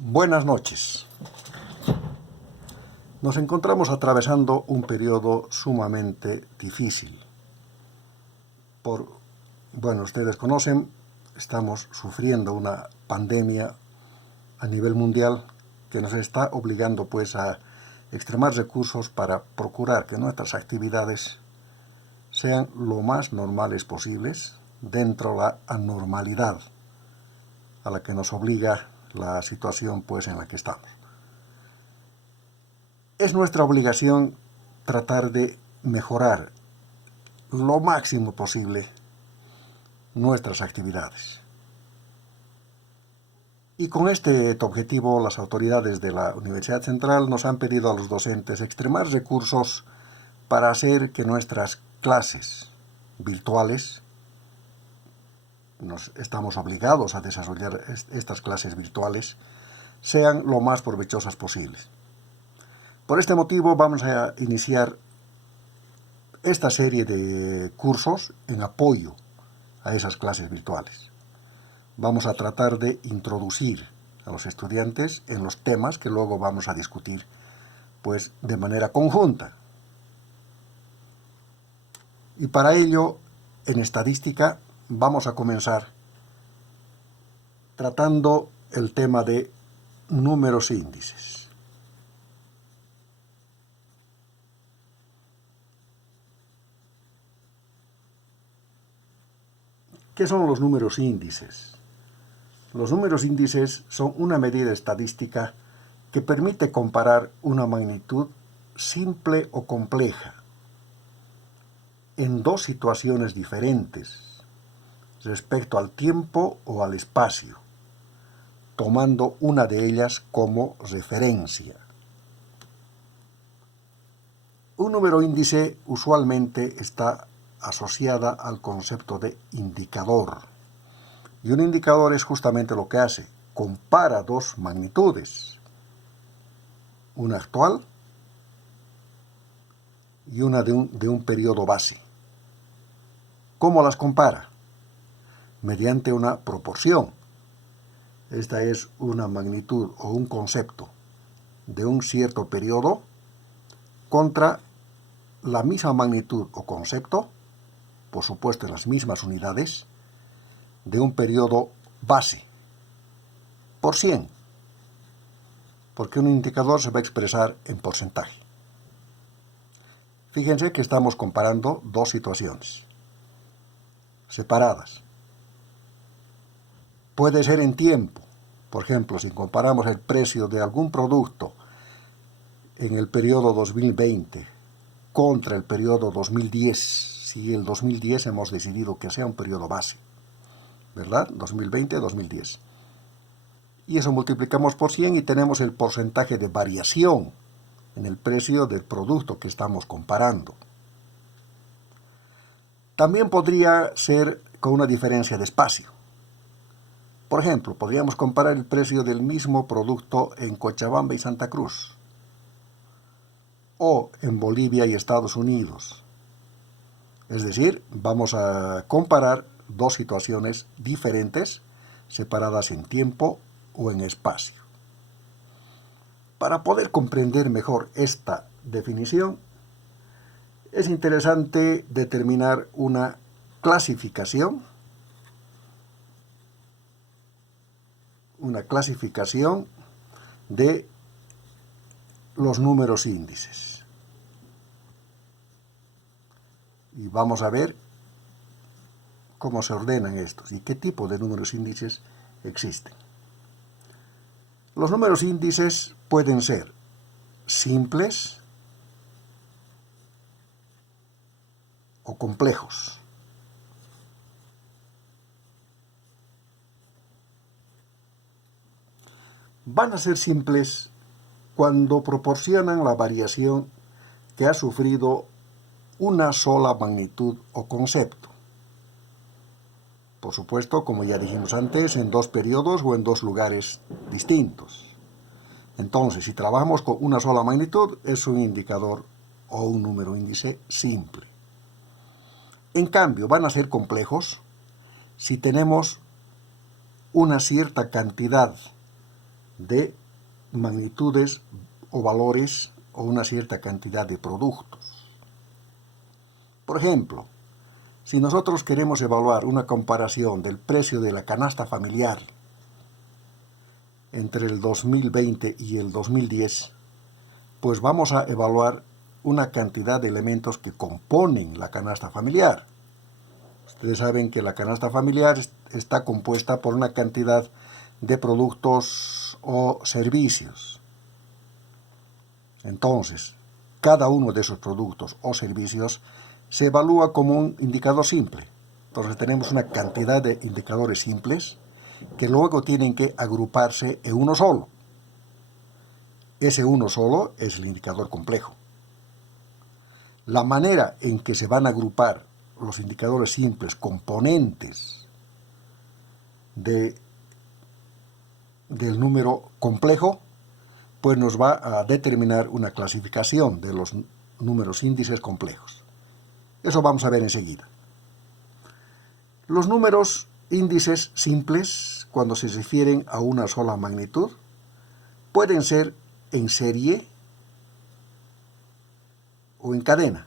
Buenas noches. Nos encontramos atravesando un periodo sumamente difícil. Ustedes conocen, estamos sufriendo una pandemia a nivel mundial que nos está obligando pues a extremar recursos para procurar que nuestras actividades sean lo más normales posibles dentro de la anormalidad a la que nos obliga la situación pues en la que estamos. Es nuestra obligación tratar de mejorar lo máximo posible nuestras actividades. Y con este objetivo, las autoridades de la Universidad Central nos han pedido a los docentes extremar recursos para hacer que nuestras clases virtuales, estamos obligados a desarrollar estas clases virtuales, sean lo más provechosas posibles. Por este motivo vamos a iniciar esta serie de cursos en apoyo a esas clases virtuales. Vamos a tratar de introducir a los estudiantes en los temas que luego vamos a discutir pues de manera conjunta. Y para ello, en estadística, vamos a comenzar tratando el tema de números e índices. ¿Qué son los números índices? Los números índices son una medida estadística que permite comparar una magnitud simple o compleja en dos situaciones diferentes respecto al tiempo o al espacio, tomando una de ellas como referencia. Un número índice usualmente está asociada al concepto de indicador. Y un indicador es justamente lo que hace, compara dos magnitudes, una actual y una de un periodo base. ¿Cómo las compara? Mediante una proporción. Esta es una magnitud o un concepto de un cierto periodo contra la misma magnitud o concepto, por supuesto en las mismas unidades, de un periodo base, por 100, porque un indicador se va a expresar en porcentaje. Fíjense que estamos comparando dos situaciones separadas. Puede ser en tiempo, por ejemplo, si comparamos el precio de algún producto en el periodo 2020 contra el periodo 2010, si el 2010 hemos decidido que sea un periodo base, ¿verdad? 2020-2010. Y eso multiplicamos por 100 y tenemos el porcentaje de variación en el precio del producto que estamos comparando. También podría ser con una diferencia de espacio. Por ejemplo, podríamos comparar el precio del mismo producto en Cochabamba y Santa Cruz, o en Bolivia y Estados Unidos. Es decir, vamos a comparar dos situaciones diferentes, separadas en tiempo o en espacio. Para poder comprender mejor esta definición, es interesante determinar una clasificación de los números índices. Y vamos a ver cómo se ordenan estos y qué tipo de números índices existen. Los números índices pueden ser simples o complejos. Van a ser simples cuando proporcionan la variación que ha sufrido una sola magnitud o concepto. Por supuesto, como ya dijimos antes, en dos periodos o en dos lugares distintos. Entonces, si trabajamos con una sola magnitud, es un indicador o un número índice simple. En cambio, van a ser complejos si tenemos una cierta cantidad de magnitudes o valores o una cierta cantidad de productos. Por ejemplo, si nosotros queremos evaluar una comparación del precio de la canasta familiar entre el 2020 y el 2010, pues vamos a evaluar una cantidad de elementos que componen la canasta familiar. Ustedes saben que la canasta familiar está compuesta por una cantidad de productos o servicios. Entonces, cada uno de esos productos o servicios se evalúa como un indicador simple. Entonces tenemos una cantidad de indicadores simples que luego tienen que agruparse en uno solo. Ese uno solo es el indicador complejo. La manera en que se van a agrupar los indicadores simples componentes del número complejo, pues nos va a determinar una clasificación de los números índices complejos. Eso vamos a ver enseguida. Los números índices simples, cuando se refieren a una sola magnitud, pueden ser en serie o en cadena.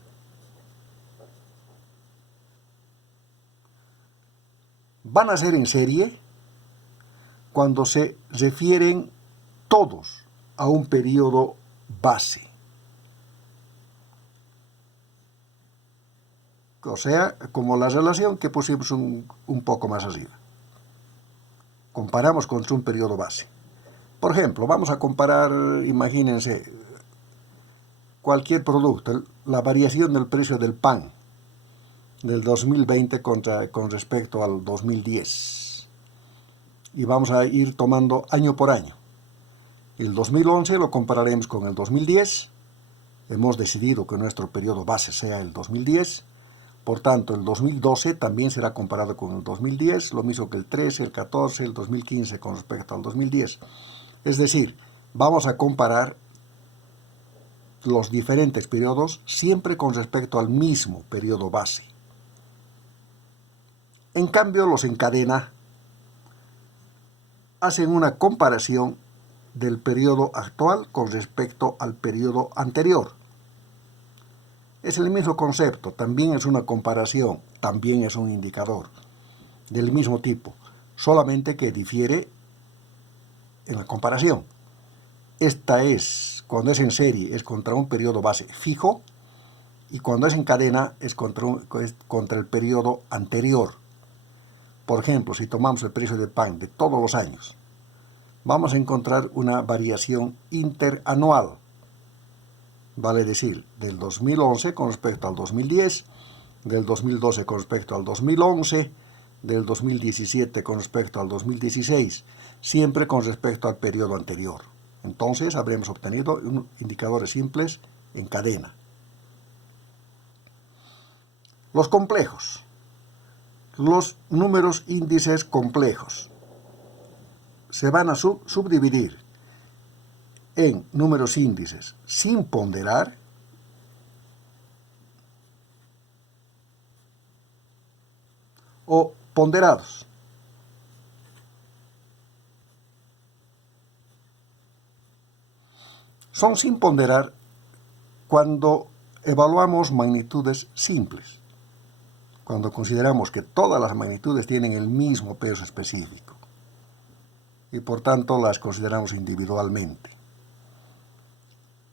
Van a ser en serie cuando se refieren todos a un periodo base. O sea, como la relación que pusimos un poco más arriba. Comparamos contra un periodo base. Por ejemplo, vamos a comparar, imagínense, cualquier producto, la variación del precio del pan del 2020 con respecto al 2010. Y vamos a ir tomando año por año. El 2011 lo compararemos con el 2010. Hemos decidido que nuestro periodo base sea el 2010. Por tanto, el 2012 también será comparado con el 2010, lo mismo que el 13, el 14, el 2015 con respecto al 2010. Es decir, vamos a comparar los diferentes periodos siempre con respecto al mismo periodo base. En cambio, los en cadena hacen una comparación del periodo actual con respecto al periodo anterior. Es el mismo concepto, también es una comparación, también es un indicador del mismo tipo, solamente que difiere en la comparación. Esta es, cuando es en serie, es contra un periodo base fijo, y cuando es en cadena es contra el periodo anterior. Por ejemplo, si tomamos el precio del pan de todos los años, vamos a encontrar una variación interanual. Vale decir, del 2011 con respecto al 2010, del 2012 con respecto al 2011, del 2017 con respecto al 2016, siempre con respecto al periodo anterior. Entonces habremos obtenido indicadores simples en cadena. Los complejos. Los números índices complejos se van a subdividir en números índices sin ponderar o ponderados. Son sin ponderar cuando evaluamos magnitudes simples, cuando consideramos que todas las magnitudes tienen el mismo peso específico y por tanto las consideramos individualmente.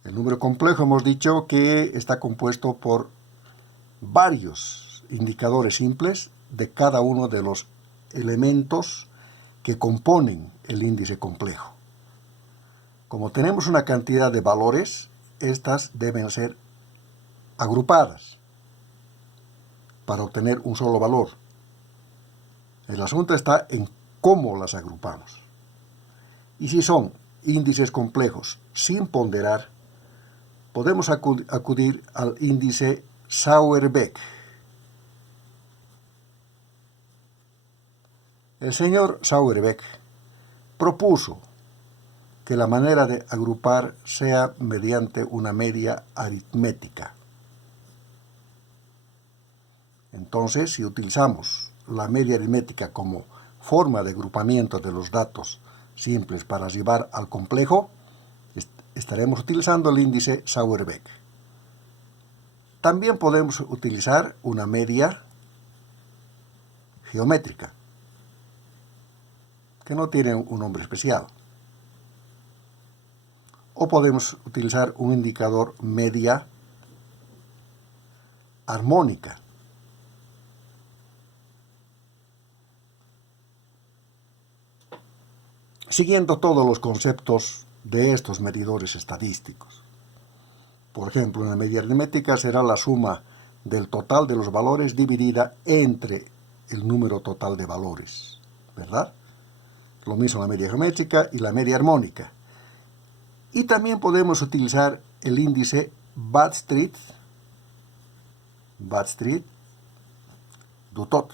El número complejo hemos dicho que está compuesto por varios indicadores simples de cada uno de los elementos que componen el índice complejo. Como tenemos una cantidad de valores, estas deben ser agrupadas para obtener un solo valor. El asunto está en cómo las agrupamos. Y si son índices complejos sin ponderar, podemos acudir al índice Sauerbeck. El señor Sauerbeck propuso que la manera de agrupar sea mediante una media aritmética. Entonces, si utilizamos la media aritmética como forma de agrupamiento de los datos simples para llevar al complejo, estaremos utilizando el índice Sauerbeck. También podemos utilizar una media geométrica, que no tiene un nombre especial. O podemos utilizar un indicador media armónica. Siguiendo todos los conceptos de estos medidores estadísticos. Por ejemplo, una media aritmética será la suma del total de los valores dividida entre el número total de valores, ¿verdad? Lo mismo la media geométrica y la media armónica. Y también podemos utilizar el índice Bradstreet-Dutot.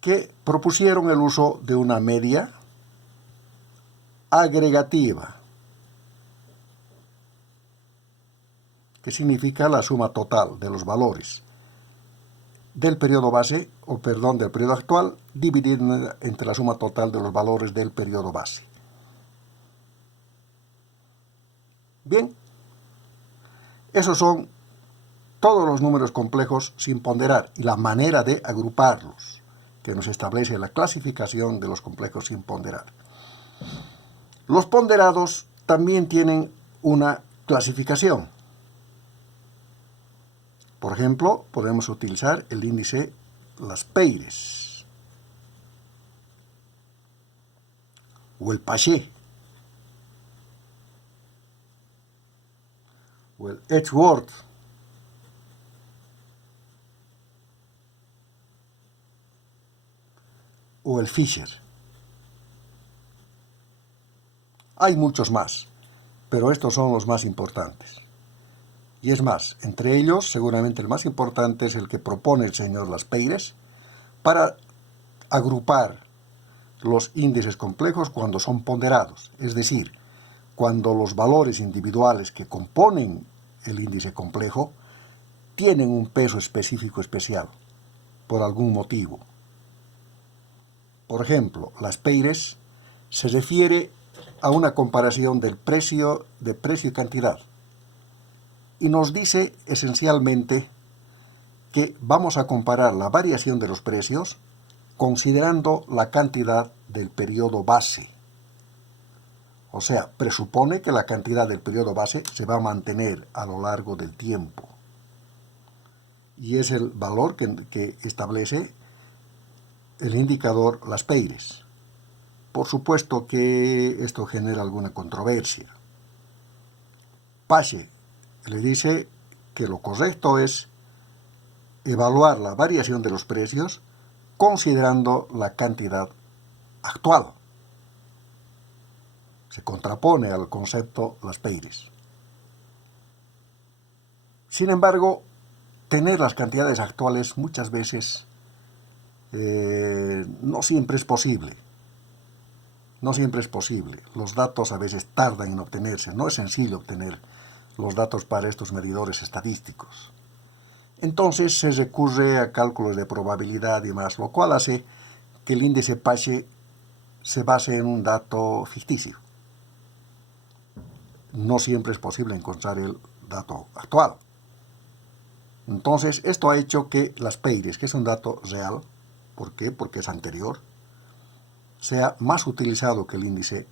Que propusieron el uso de una media agregativa, que significa la suma total de los valores del periodo base, del periodo actual, dividido entre la suma total de los valores del periodo base. Bien, esos son todos los números complejos sin ponderar y la manera de agruparlos que nos establece la clasificación de los complejos sin ponderar. Los ponderados también tienen una clasificación. Por ejemplo, podemos utilizar el índice Las Peires o el Paget o el Edgeworth o el Fisher. Hay muchos más, pero estos son los más importantes. Y es más, entre ellos, seguramente el más importante es el que propone el señor Las Peires para agrupar los índices complejos cuando son ponderados, es decir, cuando los valores individuales que componen el índice complejo tienen un peso específico especial, por algún motivo. Por ejemplo, Las Peires se refiere a una comparación del precio y cantidad. Y nos dice esencialmente que vamos a comparar la variación de los precios considerando la cantidad del periodo base. O sea, presupone que la cantidad del periodo base se va a mantener a lo largo del tiempo. Y es el valor que establece el indicador Las Peires. Por supuesto que esto genera alguna controversia. Paget le dice que lo correcto es evaluar la variación de los precios considerando la cantidad actual. Se contrapone al concepto Las Peires. Sin embargo, tener las cantidades actuales muchas veces no siempre es posible. No siempre es posible. Los datos a veces tardan en obtenerse. No es sencillo obtener los datos para estos medidores estadísticos. Entonces se recurre a cálculos de probabilidad y más, lo cual hace que el índice Paget se base en un dato ficticio. No siempre es posible encontrar el dato actual. Entonces, esto ha hecho que Las Peires, que es un dato real, ¿por qué? Porque es anterior, sea más utilizado que el índice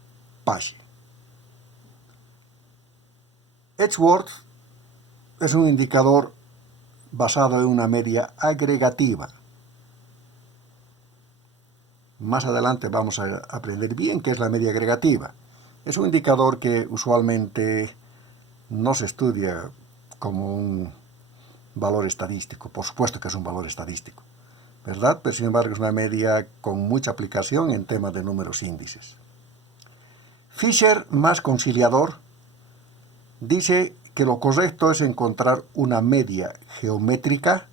Paget. Edgeworth es un indicador basado en una media agregativa. Más adelante vamos a aprender bien qué es la media agregativa. Es un indicador que usualmente no se estudia como un valor estadístico. Por supuesto que es un valor estadístico, ¿verdad? Pero sin embargo es una media con mucha aplicación en temas de números índices. Fisher, más conciliador, dice que lo correcto es encontrar una media geométrica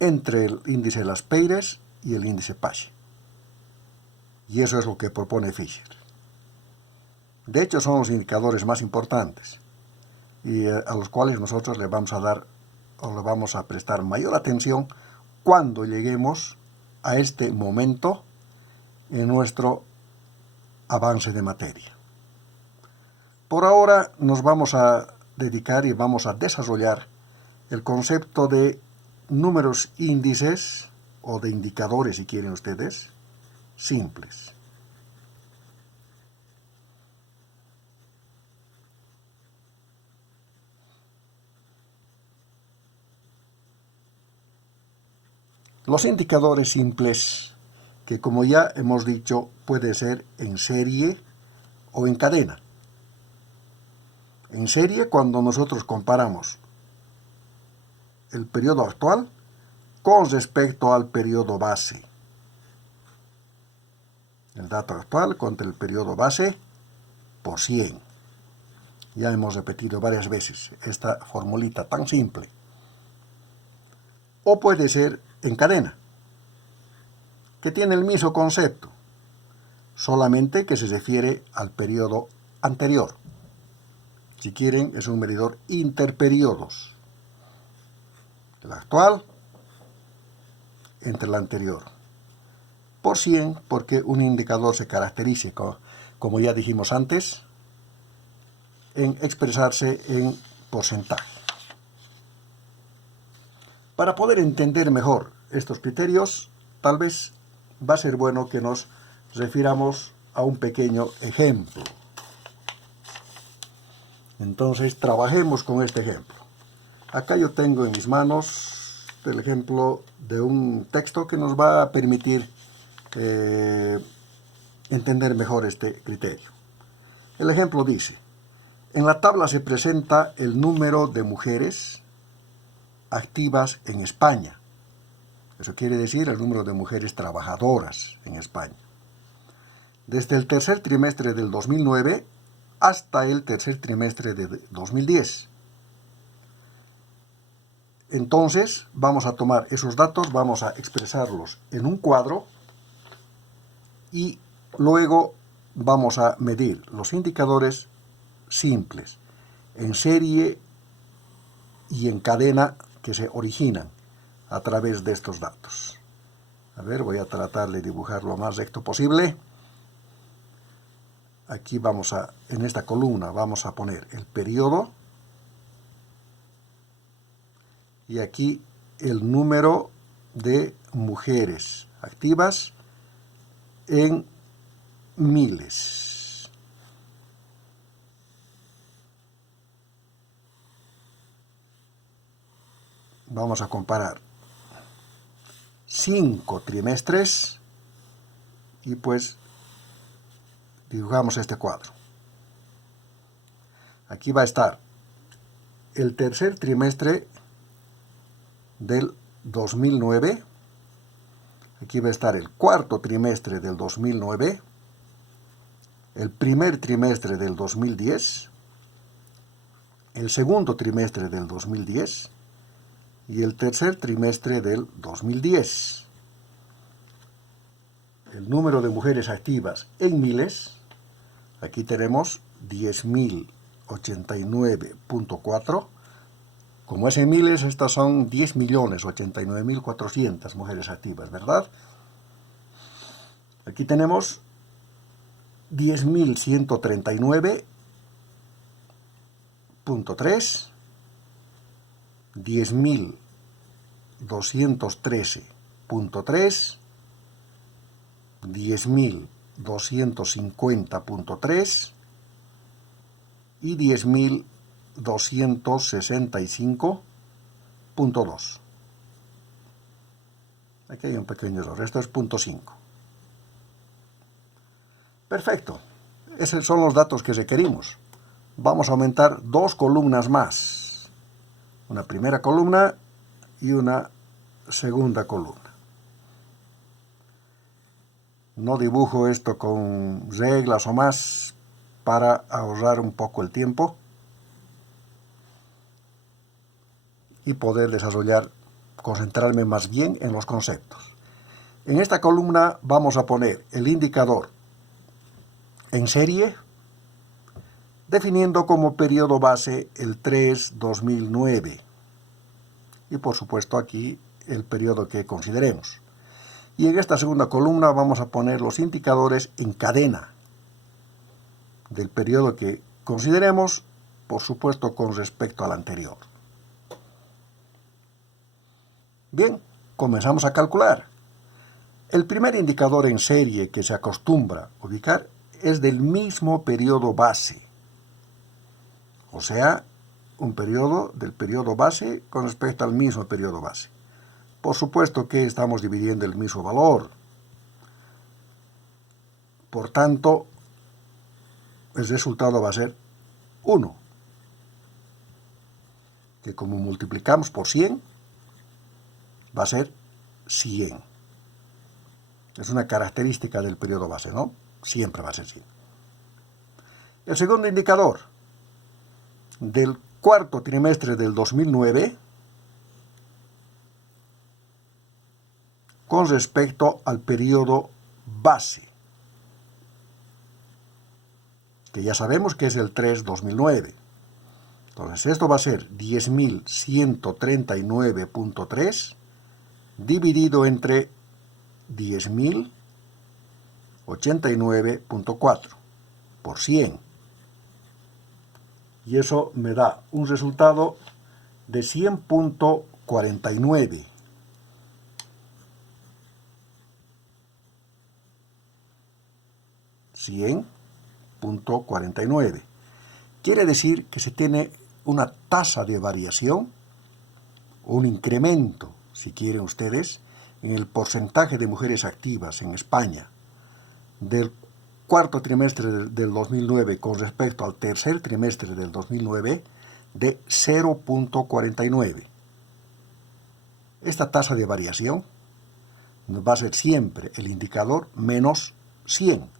entre el índice de Las Peires y el índice Paget. Y eso es lo que propone Fisher. De hecho, son los indicadores más importantes y a los cuales nosotros le vamos a prestar mayor atención cuando lleguemos a este momento en nuestro avance de materia. Por ahora nos vamos a dedicar y vamos a desarrollar el concepto de números índices o de indicadores, si quieren ustedes, simples. Los indicadores simples, que como ya hemos dicho, puede ser en serie o en cadena. En serie, cuando nosotros comparamos el periodo actual con respecto al periodo base. El dato actual contra el periodo base por 100. Ya hemos repetido varias veces esta formulita tan simple. O puede ser en cadena, que tiene el mismo concepto, solamente que se refiere al periodo anterior. Si quieren, es un medidor interperiodos. El actual entre el anterior. Por 100, porque un indicador se caracteriza, como ya dijimos antes, en expresarse en porcentaje. Para poder entender mejor estos criterios, tal vez va a ser bueno que nos refiramos a un pequeño ejemplo. Entonces, trabajemos con este ejemplo. Acá yo tengo en mis manos el ejemplo de un texto que nos va a permitir entender mejor este criterio. El ejemplo dice: en la tabla se presenta el número de mujeres activas en España. Eso quiere decir el número de mujeres trabajadoras en España. Desde el tercer trimestre del 2009 hasta el tercer trimestre de 2010. Entonces, vamos a tomar esos datos, vamos a expresarlos en un cuadro y luego vamos a medir los indicadores simples en serie y en cadena que se originan a través de estos datos. A ver, voy a tratar de dibujar lo más recto posible. Aquí en esta columna vamos a poner el periodo y aquí el número de mujeres activas en miles. Vamos a comparar 5 trimestres y pues dibujamos este cuadro. Aquí va a estar el tercer trimestre del 2009, aquí va a estar el cuarto trimestre del 2009, el primer trimestre del 2010, el segundo trimestre del 2010 y el tercer trimestre del 2010. El número de mujeres activas en miles, aquí tenemos 10.089.4. Como es en miles, estas son 10.089.400 mujeres activas, ¿verdad? Aquí tenemos 10.139.3, 10.213.3, 10.250.3 y 10.265.2. Aquí hay un pequeño error, esto es 0.5. Perfecto, esos son los datos que requerimos. Vamos a aumentar 2 columnas más. Una primera columna y una segunda columna. No dibujo esto con reglas o más para ahorrar un poco el tiempo y poder desarrollar, concentrarme más bien en los conceptos. En esta columna vamos a poner el indicador en serie, definiendo como periodo base el 3-2009. Y por supuesto aquí el periodo que consideremos. Y en esta segunda columna vamos a poner los indicadores en cadena del periodo que consideremos, por supuesto con respecto al anterior. Bien, comenzamos a calcular. El primer indicador en serie que se acostumbra a ubicar es del mismo periodo base. O sea, un periodo del periodo base con respecto al mismo periodo base. Por supuesto que estamos dividiendo el mismo valor. Por tanto, el resultado va a ser 1. Que como multiplicamos por 100, va a ser 100. Es una característica del periodo base, ¿no? Siempre va a ser 100. El segundo indicador, del cuarto trimestre del 2009, con respecto al periodo base, que ya sabemos que es el 3-2009. Entonces, esto va a ser 10.139.3 dividido entre 10.089.4 por 100. Y eso me da un resultado de 100.49. .49. Quiere decir que se tiene una tasa de variación, o un incremento, si quieren ustedes, en el porcentaje de mujeres activas en España del cuarto trimestre del 2009 con respecto al tercer trimestre del 2009 de 0.49. Esta tasa de variación va a ser siempre el indicador menos 100.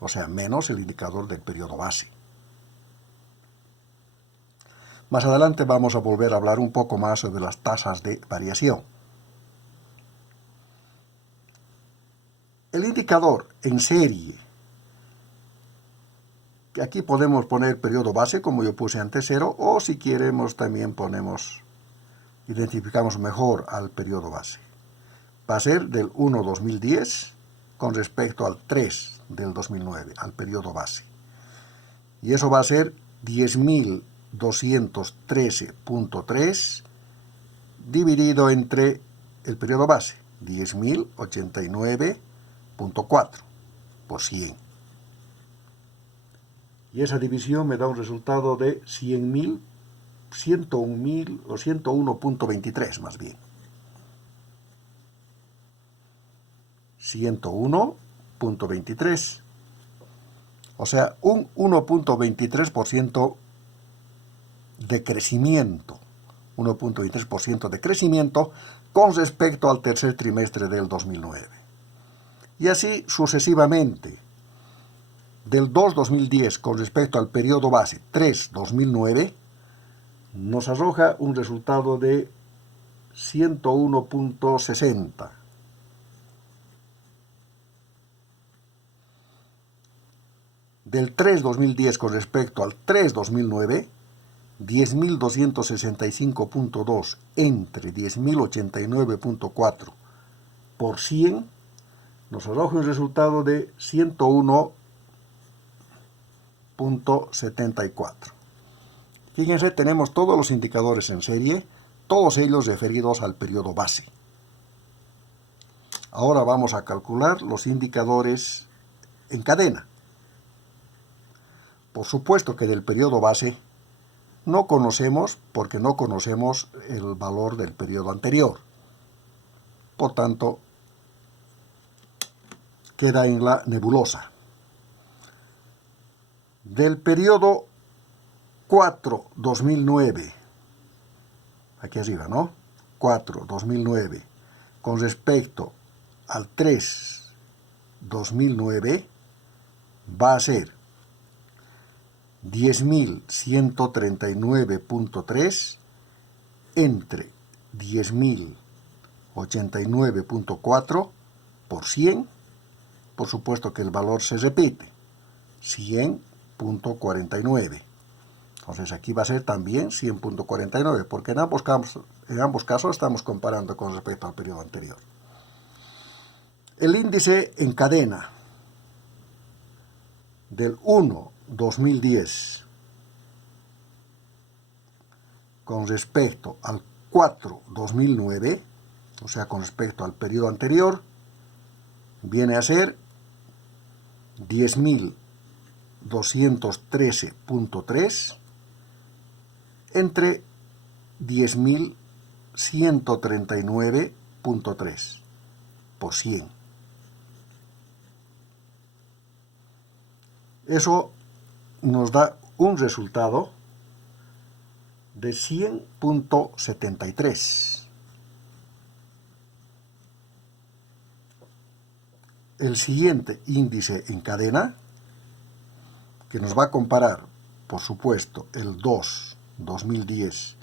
O sea, menos el indicador del periodo base. Más adelante vamos a volver a hablar un poco más sobre las tasas de variación. El indicador en serie, que aquí podemos poner periodo base, como yo puse antes 0, o si queremos también identificamos mejor al periodo base. Va a ser del 1-2010 con respecto al 3 del 2009, al periodo base. Y eso va a ser 10.213.3 dividido entre el periodo base, 10.089.4 por 100. Y esa división me da un resultado de 100.000, 101.000 o 101.23 más bien. 101.23, o sea, un 1.23% de crecimiento, 1.23% de crecimiento con respecto al tercer trimestre del 2009. Y así sucesivamente, del 2-2010 con respecto al periodo base 3-2009, nos arroja un resultado de 101.60. Del 3-2010 con respecto al 3-2009, 10.265.2 entre 10.089.4 por 100, nos arroja un resultado de 101.74. Fíjense, tenemos todos los indicadores en serie, todos ellos referidos al periodo base. Ahora vamos a calcular los indicadores en cadena. Por supuesto que del periodo base no conocemos, porque no conocemos el valor del periodo anterior. Por tanto, queda en la nebulosa. Del periodo 4-2009, aquí arriba, ¿no? 4-2009, con respecto al 3-2009, va a ser 10.139.3 entre 10.089.4 por 100. Por supuesto que el valor se repite, 100.49. Entonces aquí va a ser también 100.49, porque en ambos casos estamos comparando con respecto al periodo anterior. El índice en cadena del 1-2010 con respecto al 4-2009, o sea, con respecto al periodo anterior, viene a ser 10.213.3 entre 10.139.3 por 100. Eso nos da un resultado de 100.73. El siguiente índice en cadena, que nos va a comparar, por supuesto, el 2-2010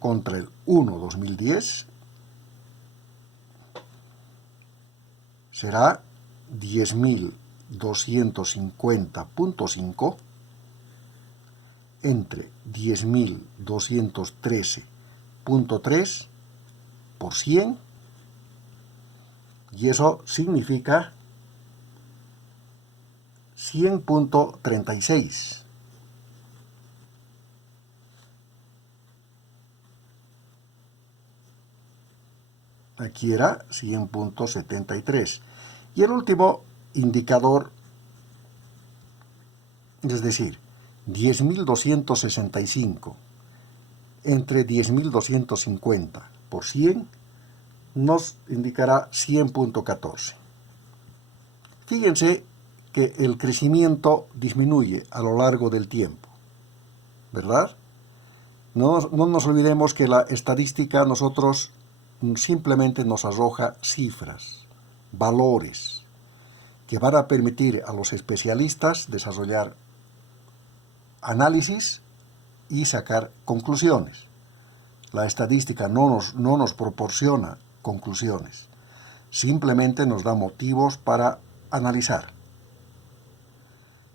contra el 1-2010, será 10.250.5 entre 10.213.3 por 100, y eso significa 100.36. Aquí era 100.73. Y el último indicador, es decir, 10.265 entre 10.250 por 100, nos indicará 100.14. Fíjense que el crecimiento disminuye a lo largo del tiempo, ¿verdad? No nos olvidemos que la estadística a nosotros simplemente nos arroja cifras, valores, que van a permitir a los especialistas desarrollar análisis y sacar conclusiones. La estadística no nos proporciona conclusiones, simplemente nos da motivos para analizar.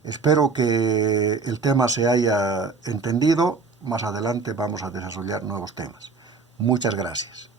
Espero que el tema se haya entendido. Más adelante vamos a desarrollar nuevos temas. Muchas gracias.